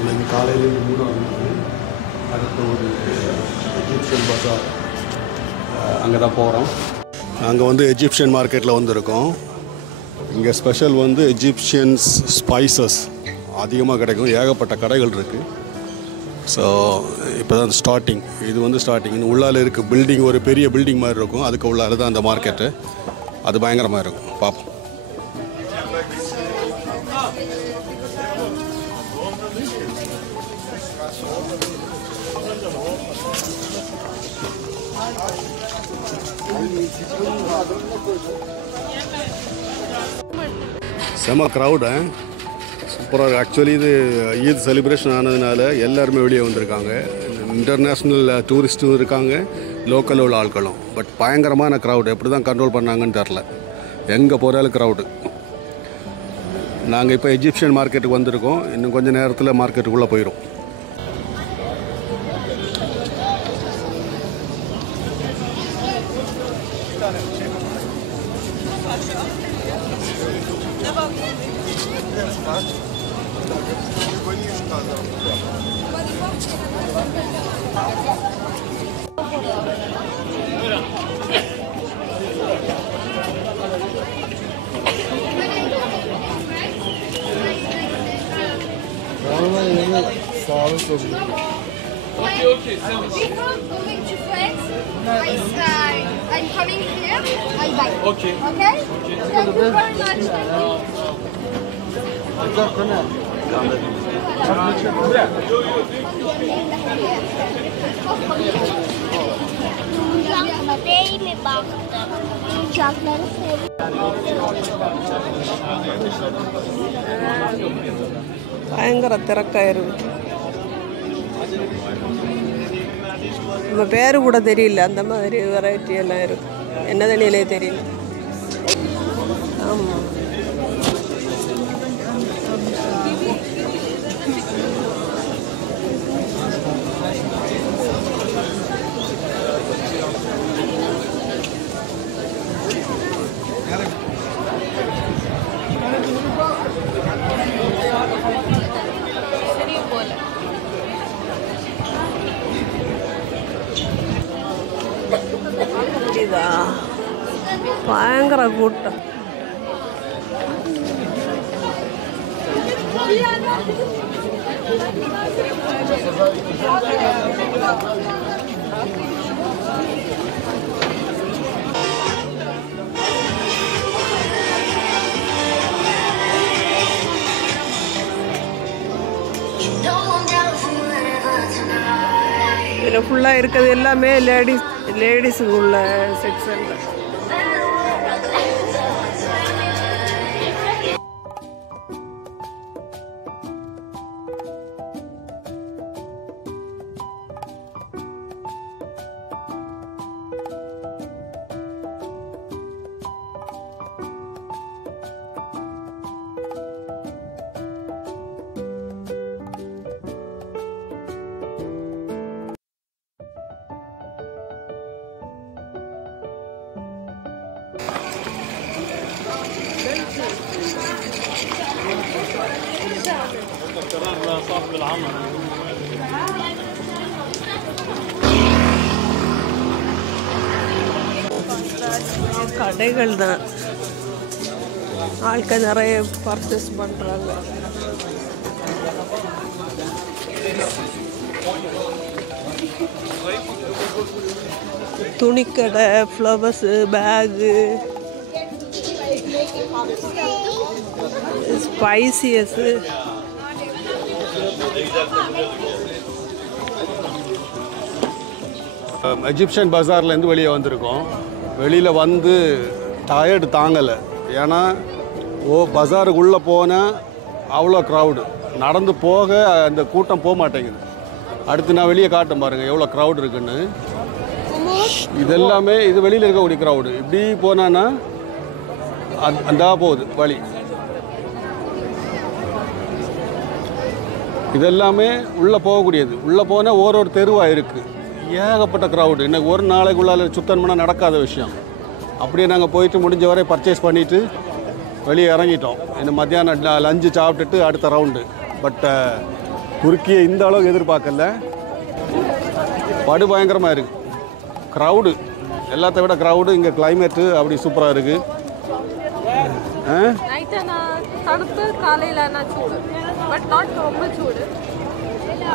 இன்னைக்கு காலையில் 3 அடுத்த ஒரு எஜிப்சியன் பஸார் அங்கே தான் போகிறோம். நாங்கள் வந்து எஜிப்சியன் மார்க்கெட்டில் வந்துருக்கோம். இங்கே ஸ்பெஷல் வந்து எஜிப்சியன்ஸ் ஸ்பைசஸ் அதிகமாக கிடைக்கும். ஏகப்பட்ட கடைகள் இருக்குது. ஸோ இப்போ தான் ஸ்டார்டிங். இது வந்து ஸ்டார்டிங். இன்னும் உள்ளால் இருக்குது பில்டிங், ஒரு பெரிய பில்டிங் மாதிரி இருக்கும். அதுக்கு உள்ளால தான் அந்த மார்க்கெட்டு. அது பயங்கரமாக இருக்கும். பார்ப்போம். செம க்ரௌடு, சூப்பராக. ஆக்சுவலி இது ஈத் செலிப்ரேஷன் ஆனதுனால எல்லாருமே வெளியே வந்திருக்காங்க. இன்டர்நேஷ்னல் டூரிஸ்ட்டும் இருக்காங்க, லோக்கலில் உள்ள ஆட்களும். பட் பயங்கரமான க்ரௌடு. எப்படி தான் கண்ட்ரோல் பண்ணாங்கன்னு தெரில. எங்கே போகிறாலும் க்ரௌடு. நாங்கள் இப்போ எஜிப்சியன் மார்க்கெட்டுக்கு வந்திருக்கோம். இன்னும் கொஞ்சம் நேரத்தில் மார்க்கெட்டுக்குள்ளே போயிடும். Before going to France, I'm coming here, I buy. Okay? Thank you very much. பயங்கர திறக்காயிருக்கு. நம்ம பேரு கூட தெரியல, அந்த மாதிரி வெரைட்டி எல்லாம் இருக்கு. என்ன தண்ணியிலே தெரியல. ஆமாம், பயங்கர கூட்டம். இதில் ஃபுல்லாக இருக்கிறது எல்லாமே லேடிஸுக்கு உள்ள செக்ஷன். கடைகள் தான், ஆட்கள் நிறைய பர்ச்சேஸ் பண்ணுறாங்க. துணிக்கடை, ஃப்ளவர்ஸு, பேகு, ஸ்பைசியஸு. எஜிப்சியன் பஸார்லேருந்து வெளியே வந்திருக்கோம். வெளியில் வந்து டயர்டு தாங்கலை. ஏன்னா பஸாருக்குள்ளே போனால் அவ்வளோ க்ரௌடு. நடந்து போக அந்த கூட்டம் போக மாட்டேங்குது. அடுத்து நான் வெளியே காட்டும் பாருங்கள் எவ்வளோ க்ரௌடு இருக்குன்னு. இதெல்லாமே இது வெளியில் இருக்கக்கூடிய க்ரௌடு. இப்படி போனான்னா அந்த போகுது வழி. இதெல்லாமே உள்ளே போகக்கூடியது. உள்ளே போனால் ஒரு தெருவாக இருக்குது. ஏகப்பட்ட க்ரௌடு. இன்னைக்கு ஒரு நாளைக்குள்ளால சுத்தம் பண்ணால் நடக்காத விஷயம். அப்படியே நாங்கள் போயிட்டு முடிஞ்ச வரை பர்ச்சேஸ் பண்ணிவிட்டு வெளியே இறங்கிட்டோம். இன்னும் மத்தியானம் லஞ்சு சாப்பிட்டுட்டு அடுத்த ரவுண்டு. பட் துருக்கியை இந்த அளவுக்கு எதிர்பார்க்கல. படு பயங்கரமாக இருக்குது. க்ரௌடு எல்லாத்த விட க்ரௌடு. இங்கே கிளைமேட்டு அப்படி சூப்பராக இருக்குது.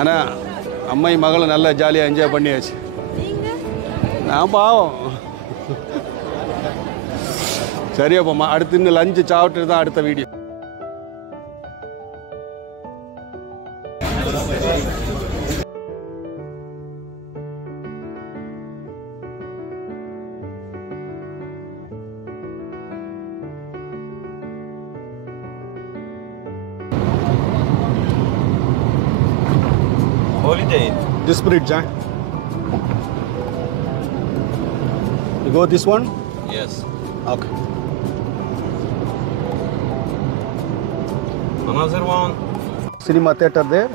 ஆனால் அம்மை மகளும் நல்லா ஜாலியாக என்ஜாய் பண்ணியாச்சு. நான் பாவம். சரி அப்போம்மா, அடுத்து இன்னும் லஞ்சு சாப்பிட்டு தான் அடுத்த video. Holiday. This bridge, huh? You go this one? Yes. Okay. Another one. Cinema theater there?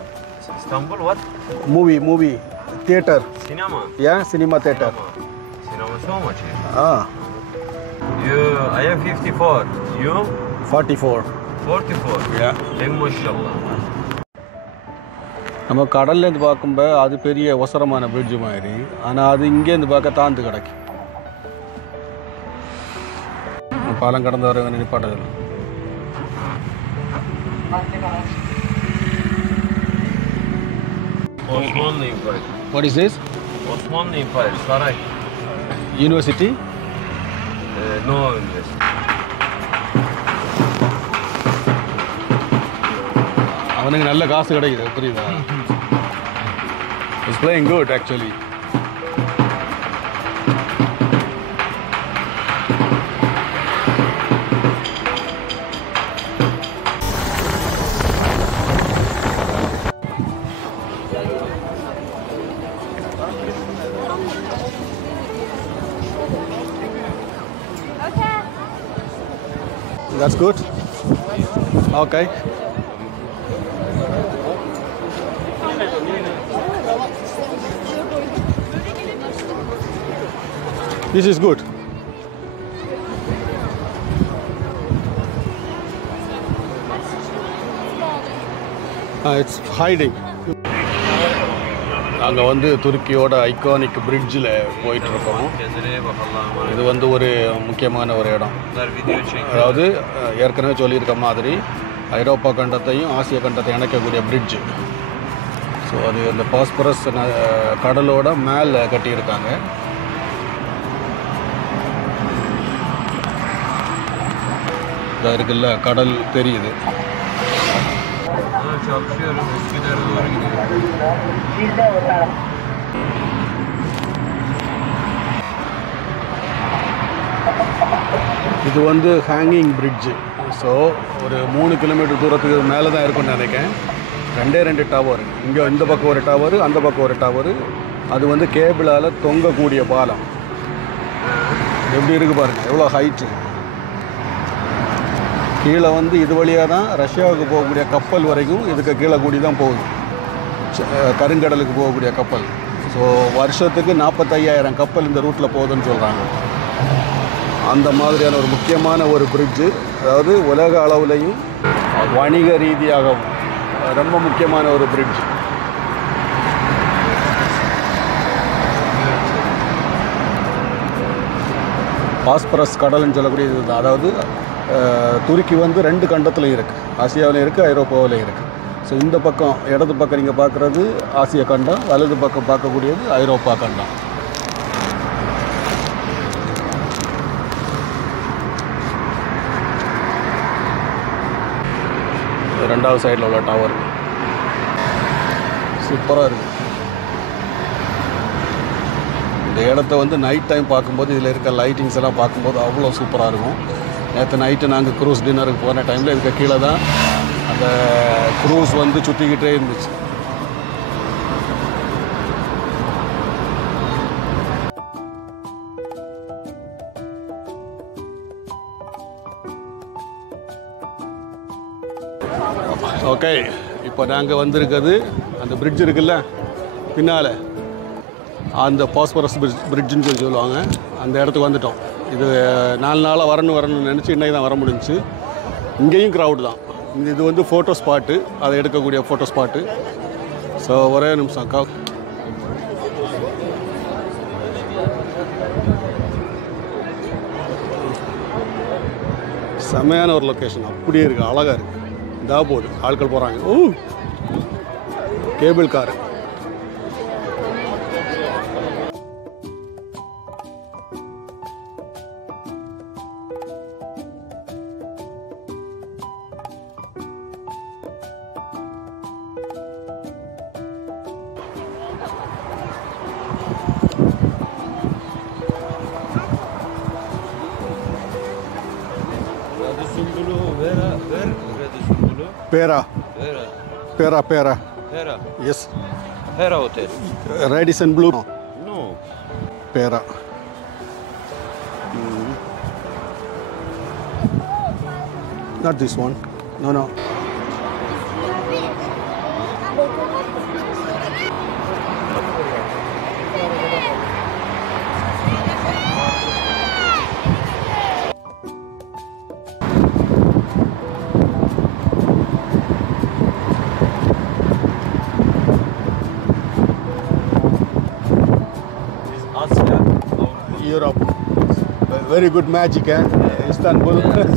Istanbul, what? Movie theater. Cinema. Yeah, cinema theater. Cinema so much here. Ah, I have 54. You? 44. 44. Yeah. Hey, mashallah. நம்ம கடல்லேருந்து பார்க்கும்போது அது பெரிய அவசரமான bridge மாதிரி. ஆனால் அது இங்கேருந்து பார்க்க தாழ்ந்து கிடக்கு. பாலம் கடந்து வர நிப்பாட்டதில்லை. Osmanlı Empire. What is this? Osmanlı Empire. Saray. University? No university. அவனுக்கு நல்ல காசு கிடைக்குது, புரியுதா? He's playing good actually. Okay. That's good. Okay. This is good. It's hiding. நாங்கள் வந்து துருக்கியோட ஐகானிக் பிரிட்ஜில் போயிட்டுருக்கோம். Kendine bak Allah'ım. இது வந்து ஒரு முக்கியமான ஒரு இடம். Bunlar video çekiyor. அதாவது ஏற்கனவே சொல்லியிருக்க மாதிரி ஐரோப்பா கண்டத்தையும் ஆசிய கண்டத்தையும் இணைக்கக்கூடிய பிரிட்ஜு. ஸோ அது அந்த பாஸ்பரஸ் கடலோட மேலே கட்டியிருக்காங்க. இதாக இருக்குல்ல, கடல் தெரியுது. Çalışıyorum. Üsküdar'a doğru gidiyorum. இது வந்து ஹேங்கிங் பிரிட்ஜு. ஸோ ஒரு 3 கிலோமீட்டர் தூரத்துக்கு மேலே தான் இருக்கும்னு நினைக்கிறேன். 2 டவர். இங்கே இந்த பக்கம் ஒரு டவரு, அந்த பக்கம் ஒரு டவரு. அது வந்து கேபிளால் தொங்கக்கூடிய பாலம். எப்படி இருக்குது பாருங்கள், எவ்வளோ ஹைட்டு. கீழே வந்து இது வழியாக தான் ரஷ்யாவுக்கு போகக்கூடிய கப்பல் வரைக்கும் இதுக்கு கீழே கூடி தான் போகுது. கருங்கடலுக்கு போகக்கூடிய கப்பல். ஸோ வருஷத்துக்கு 45,000 கப்பல் இந்த ரூட்டில் போகுதுன்னு சொல்கிறாங்க. அந்த மாதிரியான ஒரு முக்கியமான ஒரு பிரிட்ஜு. அதாவது உலக அளவுலையும் வணிக ரீதியாகவும் ரொம்ப முக்கியமான ஒரு பிரிட்ஜ். பாஸ்பரஸ் கடல்னு சொல்லக்கூடிய இது தான். அதாவது துருக்கி வந்து 2 கண்டத்தில் இருக்குது. ஆசியாவிலையும் இருக்குது, ஐரோப்பாவிலையும் இருக்குது. ஸோ இந்த பக்கம் இடது பக்கம் நீங்கள் பார்க்குறது ஆசிய கண்டம், வலது பக்கம் பார்க்கக்கூடியது ஐரோப்பா கண்டம். ரெண்டாவது சைடில் உள்ள டவர் சூப்பராக இருக்குது. இந்த இடத்த வந்து நைட் டைம் பார்க்கும்போது இதில் இருக்க லைட்டிங்ஸ் எல்லாம் பார்க்கும்போது அவ்வளோ சூப்பராக இருக்கும். நேற்று நைட்டு நாங்கள் க்ரூஸ் டின்னருக்கு போன டைமில் இதுக்கு கீழே தான் அந்த க்ரூஸ் வந்து சுற்றிக்கிட்டே இருந்துச்சு. ஓகே, இப்போ நாங்கள் வந்திருக்கிறது அந்த பிரிட்ஜ் இருக்குல்ல பின்னால், அந்த பாஸ்பரஸ் பிரிட்ஜுன்னு சொல்லி சொல்லுவாங்க. அந்த இடத்துக்கு வந்துட்டோம். இது 4 நாளாக வரணும்னு நினச்சி இன்றைக்கி தான் வர முடிஞ்சிச்சு. இங்கேயும் க்ரௌடு தான். இது வந்து ஃபோட்டோ ஸ்பாட்டு, அதை எடுக்கக்கூடிய ஃபோட்டோ ஸ்பாட்டு. ஸோ ஒரே நிமிஷம் அக்கா. செமையான ஒரு லொக்கேஷன், அப்படியே இருக்குது, அழகாக இருக்குது. இதா போகுது, ஆட்கள் போகிறாங்க. ஓ, cable car. Pera. Pera, Pera. Pera. Yes. Pera hotel. Radisson Blue. No. Pera. Not this one. No, no. Europe. Very good magic, eh? Istanbul. Here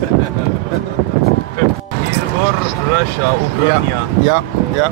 for Russia, Ukraine. Yeah.